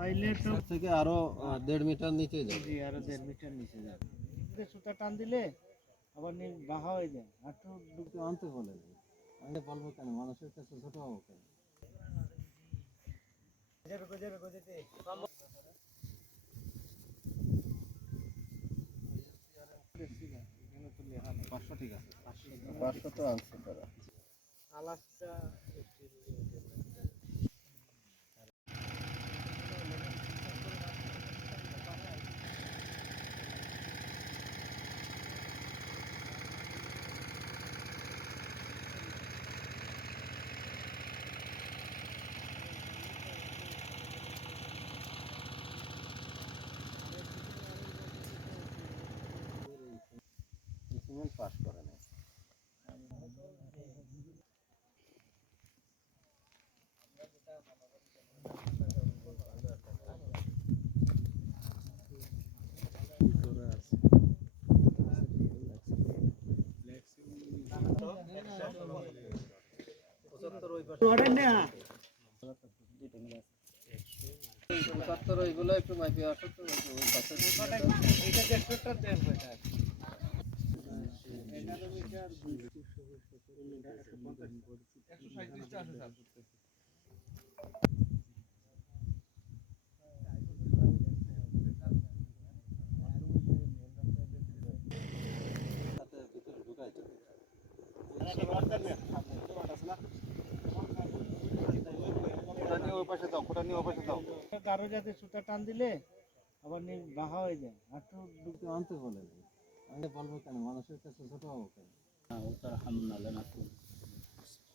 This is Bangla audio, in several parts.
পাইলে তো থেকে আরো 1.5 মিটার নিচে যাবে। জি আরো 1.5 মিটার নিচে যাবে। সুতা টান দিলে আবার বাঁকা হয়ে যায়, হাঁটু একটু আনতে বলে আমি বলবো কেন, মানুষের কাছে ছোট হবো কেন? ঠিক আছে, 500 তো আনছে তারা। আলাদা সিমেন্ট পাস করে না। এগুলো একটু মাইপে আসো তো, ওই পাশে এটা 150টা দেন হয়ে যায়। ভিতরে ঢুকাই যাবে। কারো যাতে সুতা টান দিলে আবার বাঁকা হয়ে যায়, হাঁটু একটু আনতে বলে আমি বলবো কেন, মানুষের কাছে ছোট হবো কেন? وترحمنا لنكن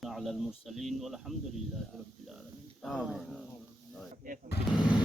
على المرسلين والحمد لله رب العالمين. آمين.